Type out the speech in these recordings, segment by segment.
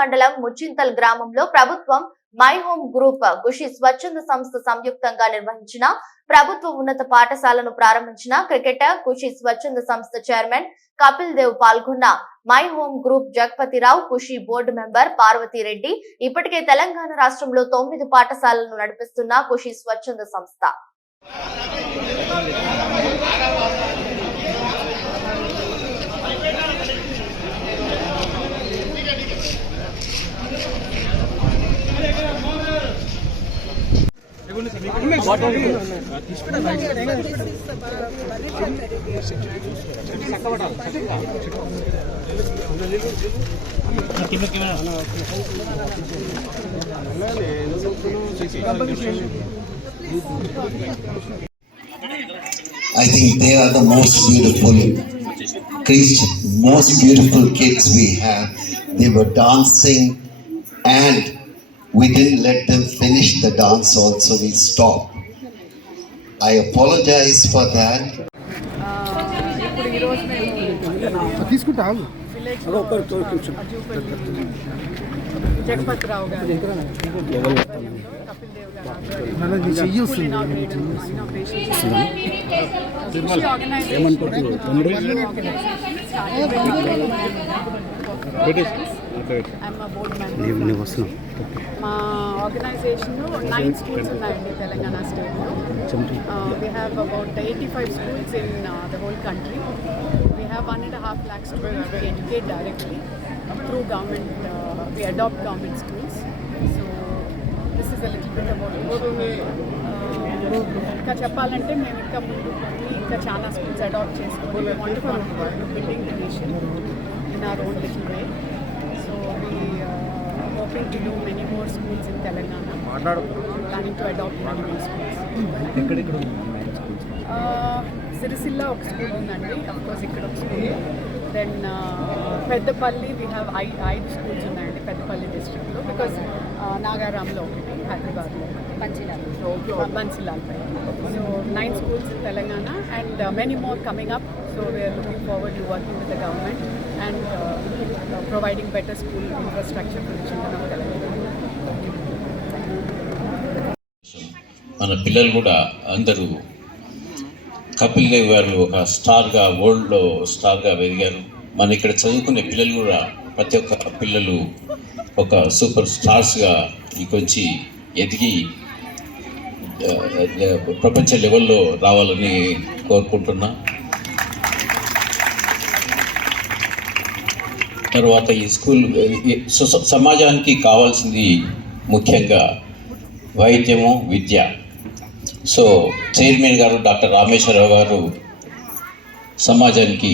మండలం ముచింతల్ గ్రామంలో ప్రభుత్వం మై హోమ్ గ్రూప్ గుషి స్వచ్ఛంద సంస్థ సంయుక్తంగా నిర్వహించిన ప్రభుత్వ ఉన్నత పాఠశాలను ప్రారంభించిన క్రికెటర్ గుషి స్వచ్ఛంద సంస్థ చైర్మన్ కపిల్ దేవ్ పాల్గొన్న my home group Jagapathirao Khushi board member Parvathireddy ఇప్పటికే తెలంగాణ రాష్ట్రంలో 9 పాఠశాలను నడిపిస్తున్న కుషి స్వచ్ఛంద సంస్థ. I think they are the most beautiful kids we have. They were dancing and we didn't let them finish the dance also, we stopped. I apologize for that. Jagapathi Rao గారు కపిల్ దేవ్ మా ఆర్గనైజేషన్ 9 స్కూల్స్ ఉన్నాయండి తెలంగాణ స్టేట్లో. We have about 85 schools in the whole country. We have 1.5 lakh students we educate directly through government. We adopt government schools. So this is a little bit about ఇంకా చెప్పాలంటే మేము ఇంకా ముందు ఇంకా చాలా స్కూల్స్ అడాప్ట్ చేసుకొని we want to contribute to building the nation in our own little way. So we hoping to do many more schools in Telangana. Planning to adopt many more schools. Sircilla ఒక school ఉందండి, of course ఇక్కడ ఒక school. Then Peddapalli we have 5 schools ఉన్నాయండి పెద్దపల్లి డిస్ట్రిక్ట్లో. Because నాగారాంలో ఒకటి, హైదరాబాద్లో బన్సిలాల్ పై. So 9 schools in Telangana and many more coming up. So we are looking forward to working with the government and providing better school infrastructure for the children of Telangana. మన పిల్లలు కూడా అందరూ కపిల్ దేవ్ గారు ఒక స్టార్గా, వరల్డ్లో స్టార్గా ఎదిగారు. మన ఇక్కడ చదువుకునే పిల్లలు కూడా ప్రతి ఒక్క పిల్లలు ఒక సూపర్ స్టార్స్గా ఇంకొంచి ఎదిగి ప్రపంచ లెవెల్లో రావాలని కోరుకుంటున్నా. తర్వాత ఈ స్కూల్ సమాజానికి కావాల్సింది ముఖ్యంగా వైద్యము, విద్య. సో చైర్మన్ గారు డాక్టర్ రామేశ్వరరావు గారు సమాజానికి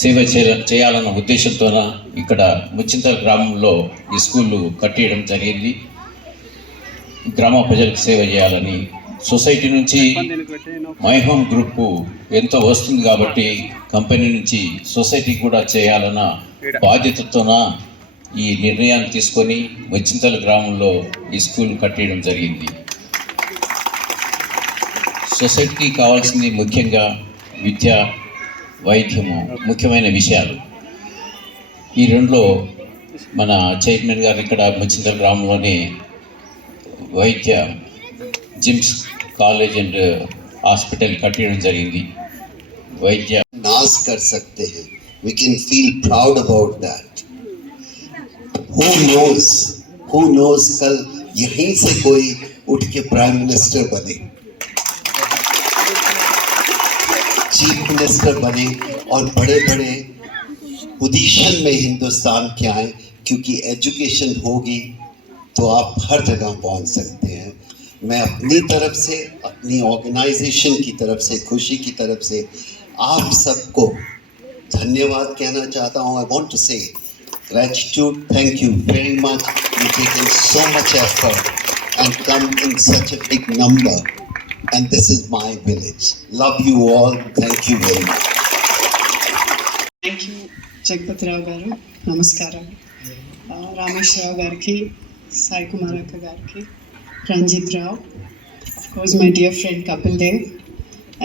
సేవ చేయాలన్న ఉద్దేశంతోన ఇక్కడ ముచింతల్ గ్రామంలో ఈ స్కూళ్ళు కట్టేయడం జరిగింది. గ్రామ ప్రజలకు సేవ చేయాలని సొసైటీ నుంచి మై హోమ్ గ్రూప్ ఎంతో వస్తుంది కాబట్టి కంపెనీ నుంచి సొసైటీకి కూడా చేయాలన్న బాధ్యతతోన ఈ నిర్ణయాన్ని తీసుకొని ముచింతల్ గ్రామంలో ఈ స్కూల్ కట్టేయడం జరిగింది. సొసైటీకి కావాల్సింది ముఖ్యంగా విద్య, వైద్యము ముఖ్యమైన విషయాలు. ఈ రెండులో మన చైర్మన్ గారు ఇక్కడ ముచింతల్ గ్రామంలోనే వైద్య జిమ్స్ కాలేజ్ అండ్ హాస్పిటల్ కట్టడం జరిగింది. వైద్య नाज कर सकते हैं, we can feel proud about that. Who knows कल यहीं से कोई उठ के प्राइम मिनिस्टर बने, चीफ मिनिस्टर बने और बड़े बड़े पोजीशन में हिंदुस्तान के आए, क्योंकि एजुकेशन होगी तो आप हर जगह पहुंच सकते हैं. मैं अपनी तरफ से, अपनी ऑर्गेनाइजेशन की तरफ से, खुशी की तरफ से आप सबको धन्यवाद कहना चाहता हूँ. I want to say gratitude, thank you very much. You've taken so much effort and come in such a big number, and this is my village. Love you all. Thank you very much. Thank you Jagapathi Rao గారు, నమస్కారం. రామేశ్వరరావు గారికి, సాయి కుమార్ అక్క గారికి, రంజిత్ రావు, of course my dear friend Kapil Dev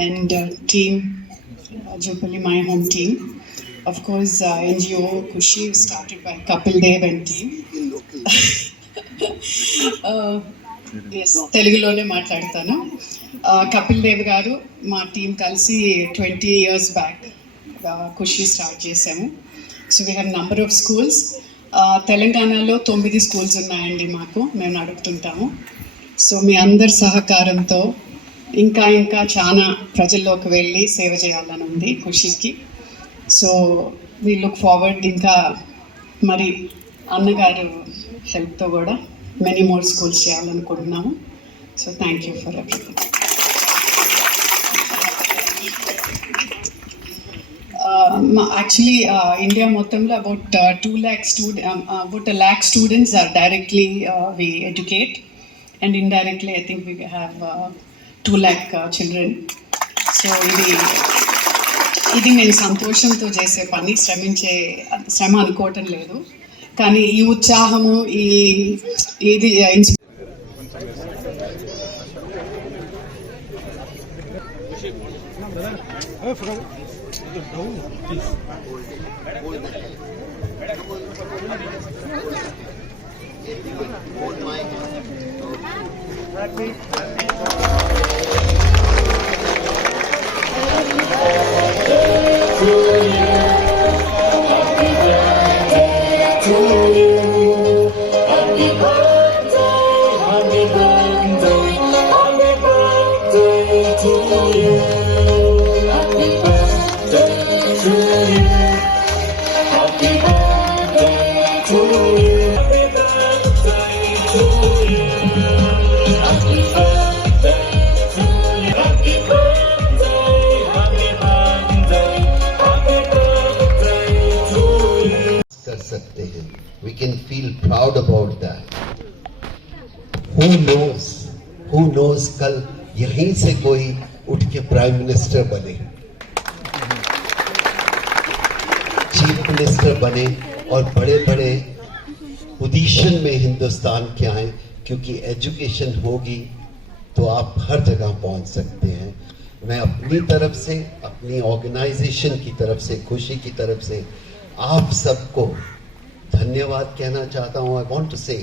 and team Jopalli My Home team. of course, NGO Kushi was started by Kapil Dev and team. Yes తెలుగులోనే మాట్లాడతాను. కపిల్ దేవ్ గారు మా టీం కలిసి 20 years బ్యాక్ ఖుషి స్టార్ట్ చేసాము. So we have number of schools. తెలంగాణలో 9 schools ఉన్నాయండి మాకు, మేము నడుపుతుంటాము. సో మీ అందరి సహకారంతో ఇంకా ఇంకా చాలా ప్రజల్లోకి వెళ్ళి సేవ చేయాలని ఉంది ఖుషికి. సో వీ లుక్ ఫార్వర్డ్, ఇంకా మరి అన్నగారు హెల్ప్తో కూడా మెనీ మోర్ స్కూల్స్ చేయాలనుకుంటున్నాము. So thank you for everything. Actually India మొత్తంలో అబౌట్ 2 lakh about 1 lakh students are directly we educate, and indirectly I think we have 2 lakh children. So ఇది నేను సంతోషంతో చేసే పని, శ్రమ అనుకోవటం లేదు. కానీ ఈ ఉత్సాహము ఇది कर सकते हैं. We can feel proud about that. Who knows कल यहीं से कोई उठ के प्राइम मिनिस्टर बने, चीफ मिनिस्टर बने और बड़े बड़े पोजीशन में हिंदुस्तान के आए, क्योंकि एजुकेशन होगी तो आप हर जगह पहुंच सकते हैं. मैं अपनी तरफ से, अपनी ऑर्गेनाइजेशन की तरफ से, खुशी की तरफ से आप सबको धन्यवाद कहना चाहता हूँ. आई वॉन्ट टू से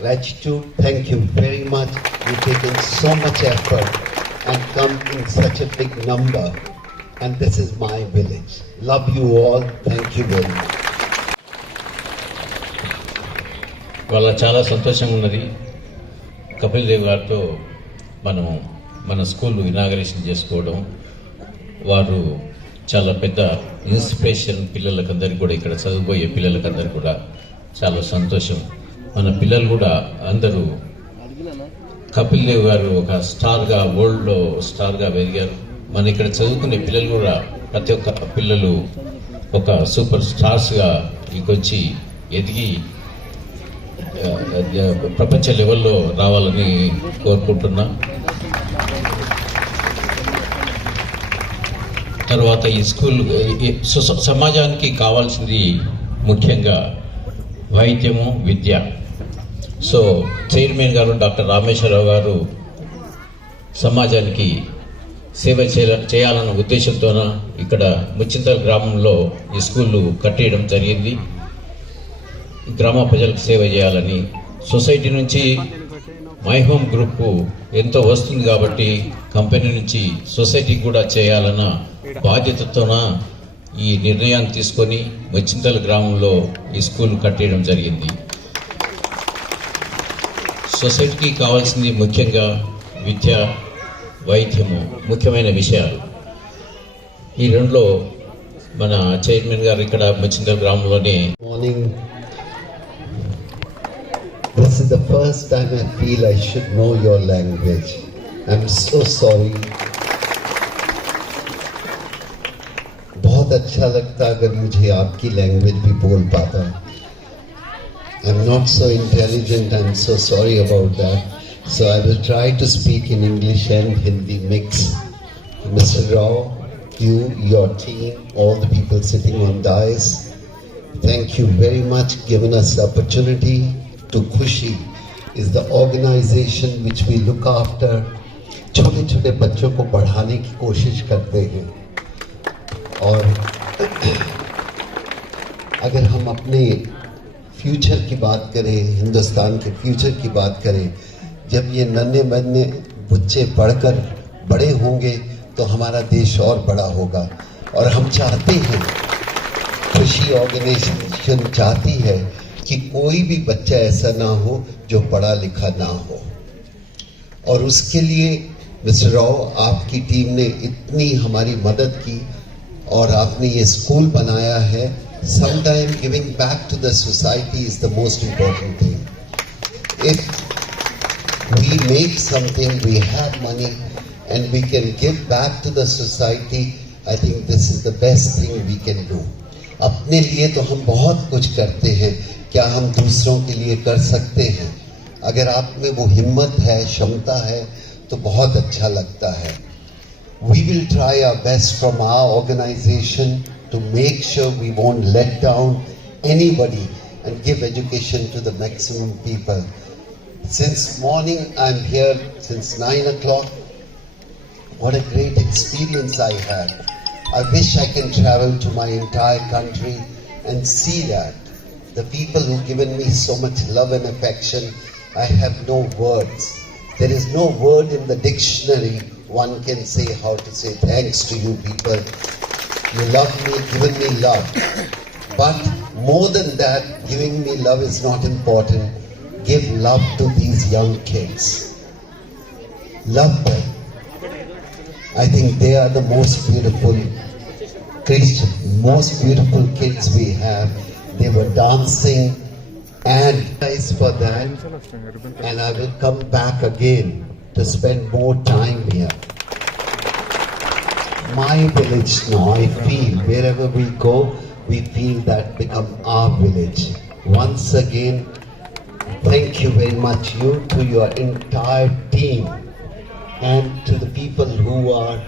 gratitude, thank you very much. You've taken so much effort and come in such a big number, and this is my village. Love you all. Thank you very much. వాళ్ళ చాలా సంతోషంగా ఉన్నది. కపిల్ దేవ్ గారితో మన school inauguration చేసుకోవడం, వారు చాలా పెద్ద ఇన్స్పిరేషన్ పిల్లలకందరికీ కూడా, ఇక్కడ చదువుకోయే పిల్లలకందరికీ కూడా చాలా సంతోషం. మన పిల్లలు కూడా అందరూ కపిల్ దేవ్ గారు ఒక స్టార్గా, వరల్డ్లో స్టార్గా పెరిగారు. మన ఇక్కడ చదువుకునే పిల్లలు కూడా ప్రతి ఒక్క పిల్లలు ఒక సూపర్ స్టార్స్గా ఇకొచ్చి ఎదిగి ప్రపంచ లెవెల్లో రావాలని కోరుకుంటున్నా. తర్వాత ఈ స్కూల్ సమాజానికి కావాల్సింది ముఖ్యంగా వైద్యము, విద్య. సో చైర్మన్ గారు డాక్టర్ రామేశ్వరరావు గారు సమాజానికి సేవ చేయాలన్న ఉద్దేశంతోన ఇక్కడ ముచ్చింతల గ్రామంలో ఈ స్కూళ్ళు కట్టేయడం జరిగింది. గ్రామ ప్రజలకు సేవ చేయాలని సొసైటీ నుంచి మై హోమ్ గ్రూప్ ఎంతో వస్తుంది కాబట్టి కంపెనీ నుంచి సొసైటీకి కూడా చేయాలన్న బాధ్యతతోన ఈ నిర్ణయాన్ని తీసుకొని ముచ్చింతల గ్రామంలో ఈ స్కూల్ కట్టేయడం జరిగింది. సొసైటీకి కావాల్సింది ముఖ్యంగా విద్య, వైద్యము ముఖ్యమైన విషయాలు. ఈ రెండులో మన చైర్మన్ గారు ఇక్కడ ముచ్చింతల గ్రామంలోనే. Morning. This is the first time I feel I should know your language. I'm so sorry. बहुत अच्छा लगता अगर मुझे आपकी लैंग्वेज भी बोल पाता. I'm not so intelligent. I'm so sorry about that. So I will try to speak in English and Hindi mix. Mr. Rao, you, your team, all the people sitting on dais, thank you very much giving us the opportunity to Khushi is the organization which we look after. छोटे छोटे बच्चों को पढ़ाने की कोशिश करते हैं और अगर हम अपने फ्यूचर की बात करें, हिंदुस्तान के फ्यूचर की बात करें, जब ये नन्हे बन्ने बच्चे पढ़कर बड़े होंगे तो हमारा देश और बड़ा होगा। और हम चाहते हैं, खुशी ऑर्गेनाइजेशन चाहती है कि कोई भी बच्चा ऐसा ना हो जो पढ़ा लिखा ना हो। और उसके लिए मिस्टर राव, आपकी टीम ने इतनी हमारी मदद की और आपने ये स्कूल बनाया है। Sometime giving back to the society is the most important thing. If we make something, we have money and we can give back to the society, I think this is the best thing we can do. अपने लिए तो हम बहुत कुछ करते हैं, क्या हम दूसरों के लिए कर सकते हैं? अगर आप में वो हिम्मत है, क्षमता है, तो बहुत अच्छा लगता है। We will try our best from our organization to make sure we won't let down anybody and give education to the maximum people. Since morning, I'm here since 9 o'clock. What a great experience I had. I wish I can travel to my entire country and see that. The people who've given me so much love and affection, I have no words. There is no word in the dictionary one can say how to say thanks to you people. You love me, given me love. But more than that, giving me love is not important. Give love to these young kids. Love them. I think they are the most beautiful Christian, most beautiful kids we have. They were dancing and thanks for that. And I will come back again to spend more time here. My village now, I feel wherever we go, we feel that become our village. Once again, thank you very much, you, to your entire team, and to the people who are